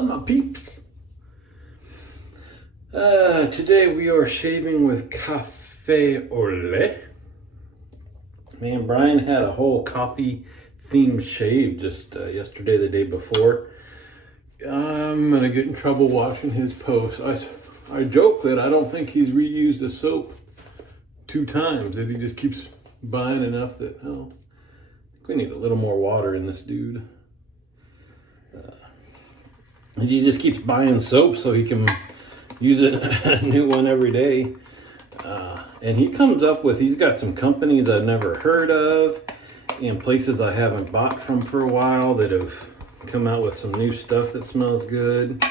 up, my peeps? Today we are shaving with cafe au lait. Man, Brian had a whole coffee themed shave just yesterday, the day before. I'm gonna get in trouble watching his post. I joke that I don't think he's reused the soap 2 times, that he just keeps buying enough that, I think we need a little more water in this dude. And he just keeps buying soap so he can use a new one every day. And he comes up with, he's got some companies I've never heard of and places I haven't bought from for a while that have come out with some new stuff that smells good.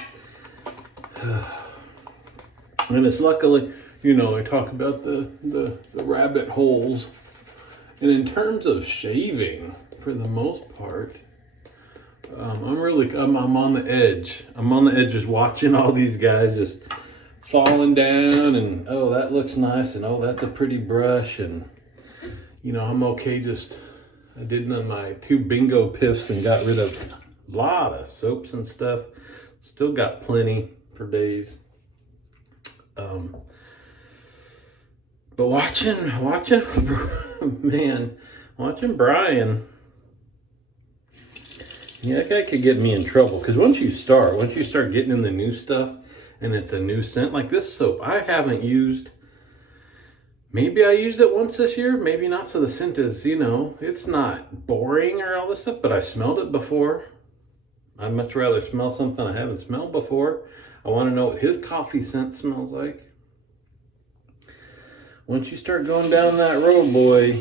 And it's luckily, I talk about the rabbit holes. And in terms of shaving, for the most part, I'm on the edge. I'm on the edge just watching all these guys just falling down and, oh, that looks nice, and oh, that's a pretty brush, and I'm okay. I did my 2 bingo piffs and got rid of a lot of soaps and stuff. Still got plenty for days. But watching Brian, that guy could get me in trouble, because once you start getting in the new stuff and it's a new scent, like this soap I haven't used. Maybe I used it once this year, maybe not. So the scent is, it's not boring or all this stuff, but I smelled it before. I'd much rather smell something I haven't smelled before. I want to know what his coffee scent smells like. Once you start going down that road, boy.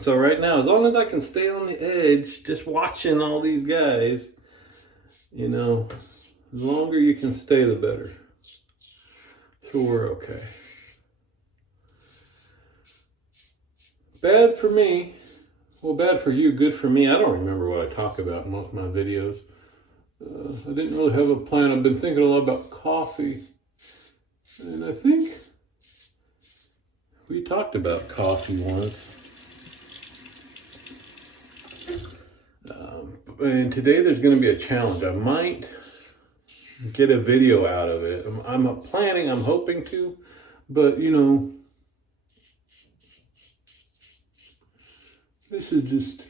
So right now, as long as I can stay on the edge, just watching all these guys, the longer you can stay, the better. So we're okay. Bad for me. Well, bad for you, good for me. I don't remember what I talk about in most of my videos. I didn't really have a plan. I've been thinking a lot about coffee. And I think we talked about coffee once. And today there's going to be a challenge. I might get a video out of it. I'm hoping to, but this is just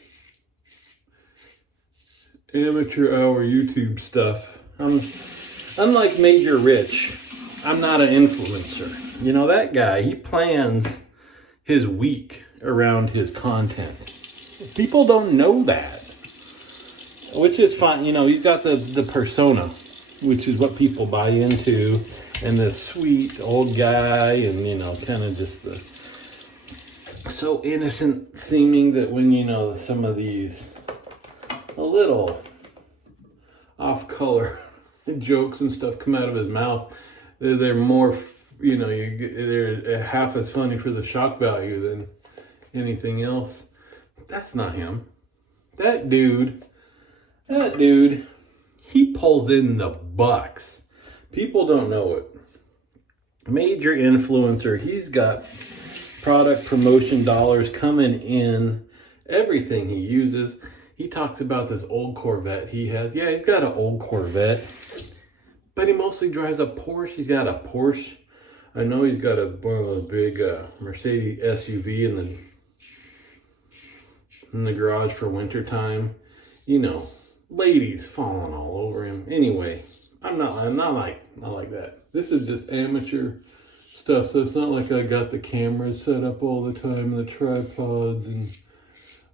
amateur hour YouTube stuff. Unlike Major Rich, I'm not an influencer. That guy, he plans his week around his content. People don't know that. Which is fine. He's got the persona, which is what people buy into, and this sweet old guy, and kind of just the so innocent seeming that when some of these a little off color jokes and stuff come out of his mouth, they're more, they're half as funny for the shock value than anything else. That's not him. That dude, he pulls in the bucks. People don't know it. Major influencer. He's got product promotion dollars coming in. Everything he uses. He talks about this old Corvette he has. Yeah, he's got an old Corvette. But he mostly drives a Porsche. He's got a Porsche. I know he's got one of those big Mercedes SUV in the garage for wintertime. Ladies falling all over him. Anyway, I'm not like that. This is just amateur stuff. So it's not like I got the cameras set up all the time and the tripods and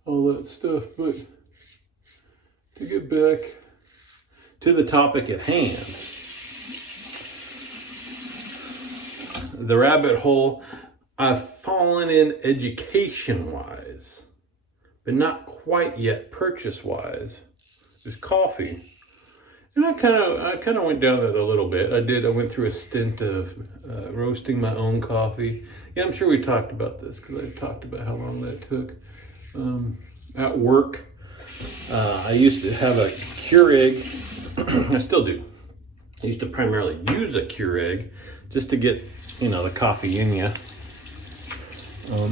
all that stuff. But to get back to the topic at hand, the rabbit hole I've fallen in education-wise, but not quite yet purchase-wise, is coffee. And I kind of went down that a little bit. I went through a stint of roasting my own coffee. Yeah, I'm sure we talked about this because I talked about how long that took. At work, I used to have a Keurig. I still do. I used to primarily use a Keurig just to get, the coffee in you.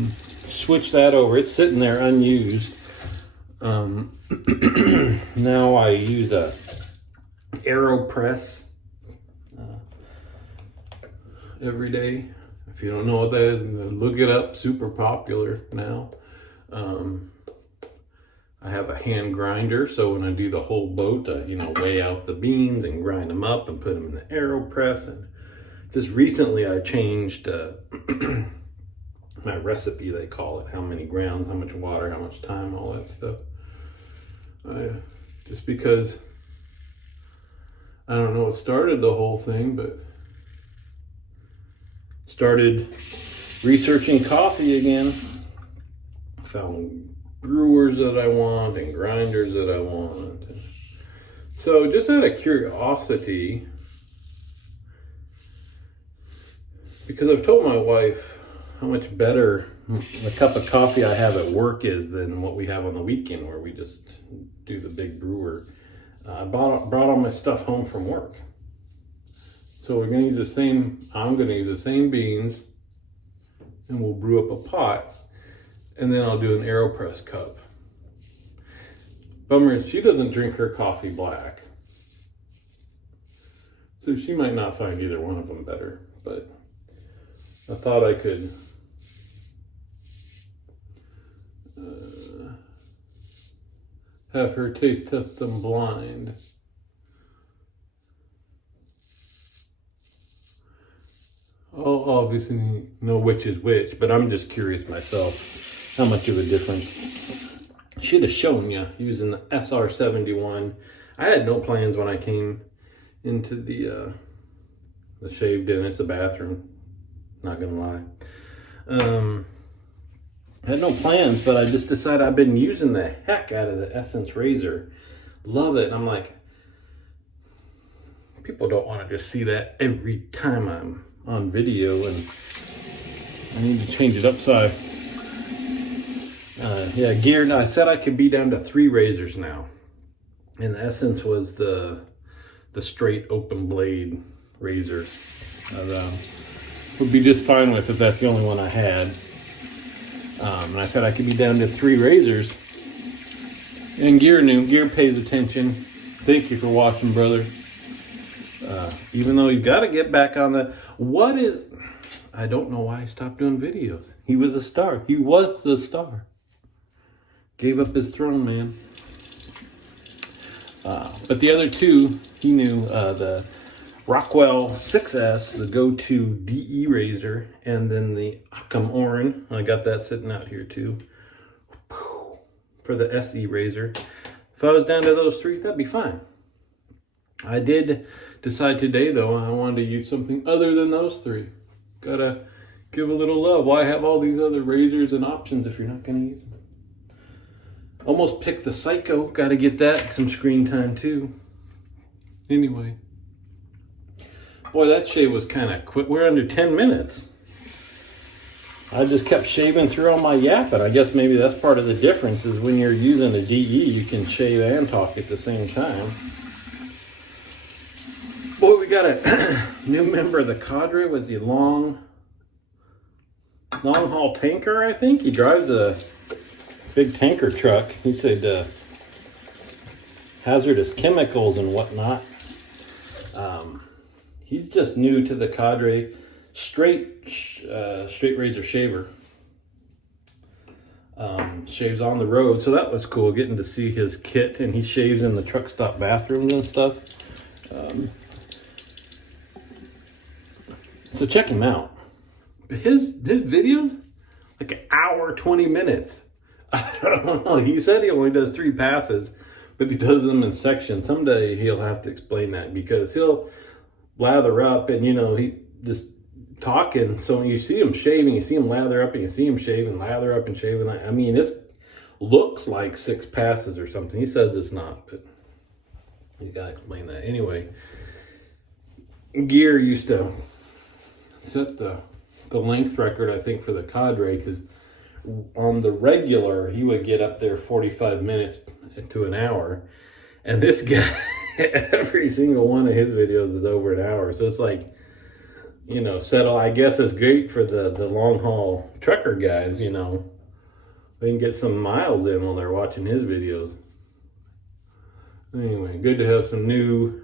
Switch that over. It's sitting there unused. Now I use AeroPress every day. If you don't know what that is, look it up. Super popular now. I have a hand grinder, so when I do the whole boat, I, weigh out the beans and grind them up and put them in the AeroPress. And just recently, I changed my recipe, they call it. How many grounds, how much water, how much time, all that stuff. Just because I don't know what started the whole thing, but started researching coffee again. Found brewers that I want and grinders that I want. So just out of curiosity, because I've told my wife how much better a cup of coffee I have at work is than what we have on the weekend, where we just do the big brewer. I brought all my stuff home from work. So we're gonna use I'm gonna use the same beans, and we'll brew up a pot. And then I'll do an AeroPress cup. Bummer is she doesn't drink her coffee black. So she might not find either one of them better. But I thought I could have her taste test them blind. I'll obviously know which is which, but I'm just curious myself. How much of a difference. Should have shown you using the SR-71. I had no plans when I came into the shave dentist, the bathroom. Not gonna lie. I had no plans, but I just decided I've been using the heck out of the Essence razor. Love it. And I'm like, people don't want to just see that every time I'm on video, and I need to change it up. So geared. I said I could be down to 3 razors now, and the Essence was the straight open blade razor. Would be just fine with if that's the only one I had. And I said I could be down to 3 razors. And Gear knew. Gear pays attention. Thank you for watching, brother. Even though you got to get back on the I don't know why he stopped doing videos. He was a star. He was the star. Gave up his throne, man. But the other 2, he knew, the Rockwell 6S, the go-to DE razor, and then the Occam Orin. I got that sitting out here too. For the SE razor. If I was down to those 3, that'd be fine. I did decide today, though, I wanted to use something other than those 3. Gotta give a little love. Why have all these other razors and options if you're not gonna use them? Almost picked the Psycho. Got to get that some screen time too. Anyway. Boy, that shave was kind of quick. We're under 10 minutes. I just kept shaving through all my yapping. I guess maybe that's part of the difference is when you're using a DE, you can shave and talk at the same time. Boy, we got a new member of the cadre. Was he long haul tanker, I think? He drives a big tanker truck. He said hazardous chemicals and whatnot. He's just new to the cadre. Straight razor shaver. Shaves on the road, so that was cool getting to see his kit, and he shaves in the truck stop bathrooms and stuff. So check him out. His videos, like an hour, 20 minutes. I don't know. He said he only does 3 passes, but he does them in sections. Someday he'll have to explain that, because he'll lather up and, he just talking. So when you see him shaving, you see him lather up and you see him shaving, lather up and shaving. I mean, it looks like 6 passes or something. He says it's not, but you got to explain that. Anyway, Gear used to set the length record, I think, for the cadre, because on the regular, he would get up there 45 minutes to an hour. And this guy, every single one of his videos is over an hour. So it's like, settle. I guess it's great for the long haul trucker guys, They can get some miles in while they're watching his videos. Anyway, good to have some new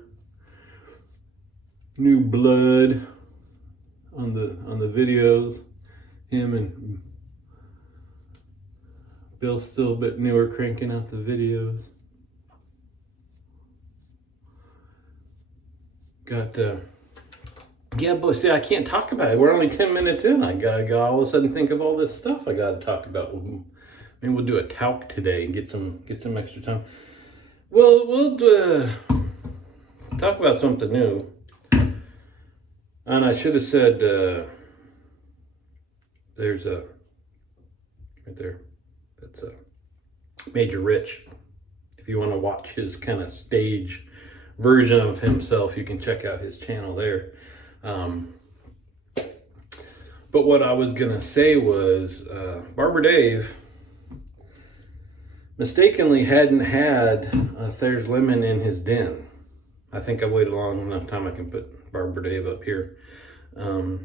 new blood on the videos. Him and Bill's still a bit newer, cranking out the videos. Got yeah, but see, I can't talk about it. We're only 10 minutes in. I gotta all of a sudden think of all this stuff I gotta talk about. Maybe we'll do a talk today and get some extra time. We'll talk about something new. And I should have said, there's a, right there, that's a Major Rich. If you want to watch his kind of stage version of himself, you can check out his channel there. But what I was going to say was, Barber Dave mistakenly hadn't had Thayer's Lemon in his den. I think I waited long enough time I can put Barber Dave up here. So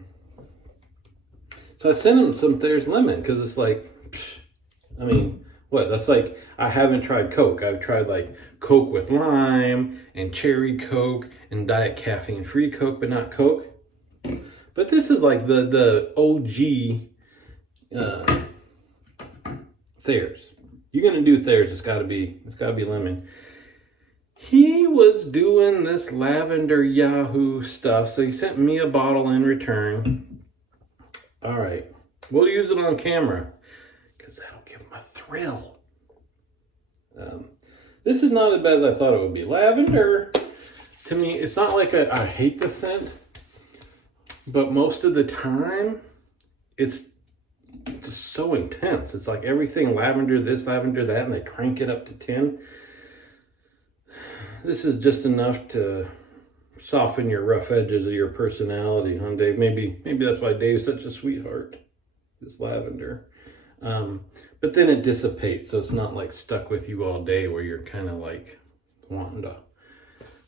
I sent him some Thayer's Lemon because it's like, I mean, what? That's like, I haven't tried Coke. I've tried like Coke with lime and cherry Coke and diet caffeine-free Coke, but not Coke. But this is like the OG Thayer's. You're gonna do Thayer's, it's gotta be lemon. He was doing this Lavender Yahoo stuff, so he sent me a bottle in return. All right, we'll use it on camera because that'll give him a thrill. This is not as bad as I thought it would be. Lavender, to me, it's not like I hate the scent, but most of the time, it's just so intense. It's like everything lavender, this, lavender, that, and they crank it up to 10. This is just enough to soften your rough edges of your personality, huh, Dave? Maybe that's why Dave's such a sweetheart, this lavender. But then it dissipates, so it's not like stuck with you all day where you're kind of like wanting to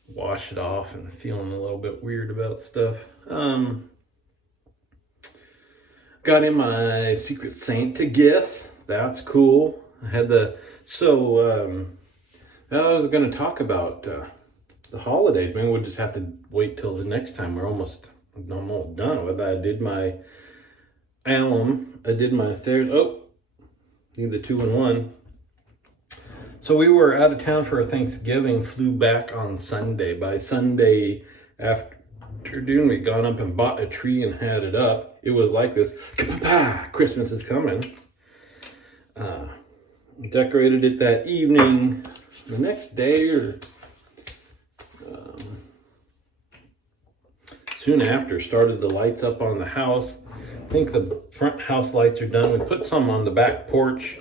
wash it off and feeling a little bit weird about stuff. Got in my Secret Saint to guess. That's cool. I had I was going to talk about the holidays. Maybe we'll just have to wait till the next time. I'm almost done with that. I did my alum. I did my Thayer's. Oh, need the 2-in-1. So we were out of town for Thanksgiving, flew back on Sunday. By Sunday afternoon, we'd gone up and bought a tree and had it up. It was like this, Christmas is coming. Decorated it that evening. The next day or soon after, started the lights up on the house. I think the front house lights are done. We put some on the back porch.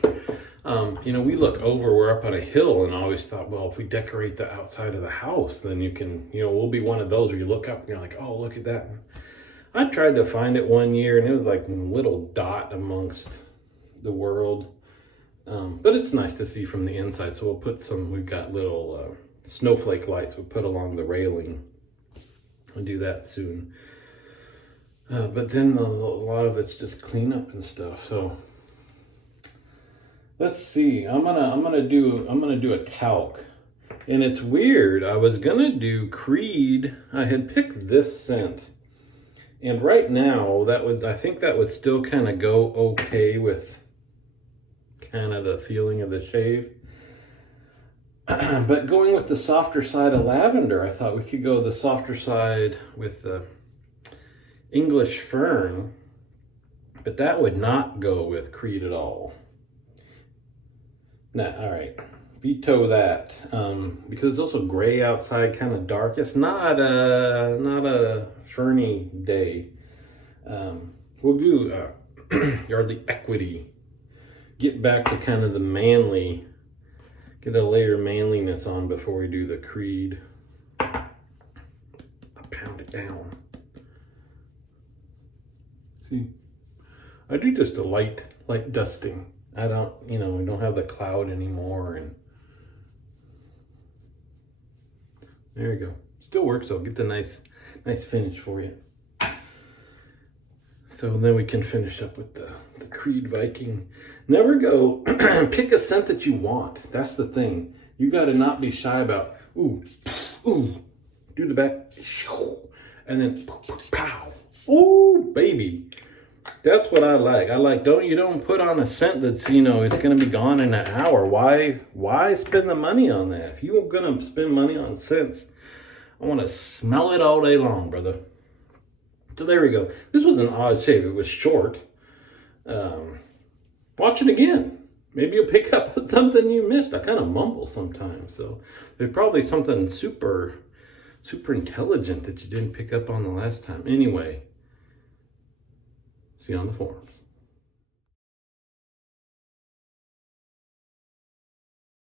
We look over, we're up on a hill, and I always thought, well, if we decorate the outside of the house, then you can, we'll be one of those where you look up and you're like, oh, look at that. I tried to find it one year, and it was like a little dot amongst the world. But it's nice to see from the inside. So we'll put we've got little snowflake lights we'll put along the railing. I'll do that soon. But then a lot of it's just cleanup and stuff. So let's see. I'm gonna do a talc, and it's weird. I was gonna do Creed. I had picked this scent, and right now I think that would still kind of go okay with kind of the feeling of the shave. But going with the softer side of lavender, I thought we could go the softer side with the English fern, but that would not go with Creed at all. Nah, all right, veto that, because it's also gray outside, kind of dark. It's not a ferny day. We'll do Yardley Equity. Get back to kind of the manly, get a layer of manliness on before we do the Creed. I'll pound it down. See, I do just a light dusting. I don't, we don't have the cloud anymore, and there we go. Still works though. Get the nice finish for you. So then we can finish up with the Creed Viking. Never go, pick a scent that you want. That's the thing. You got to not be shy about, ooh, do the back, and then pow. Ooh, baby. That's what I like. I like, you don't put on a scent that's, it's going to be gone in an hour. Why spend the money on that? If you're going to spend money on scents, I want to smell it all day long, brother. So there we go. This was an odd shave. It was short. Watch it again. Maybe you'll pick up on something you missed. I kind of mumble sometimes. So there's probably something super intelligent that you didn't pick up on the last time. Anyway, see you on the forums.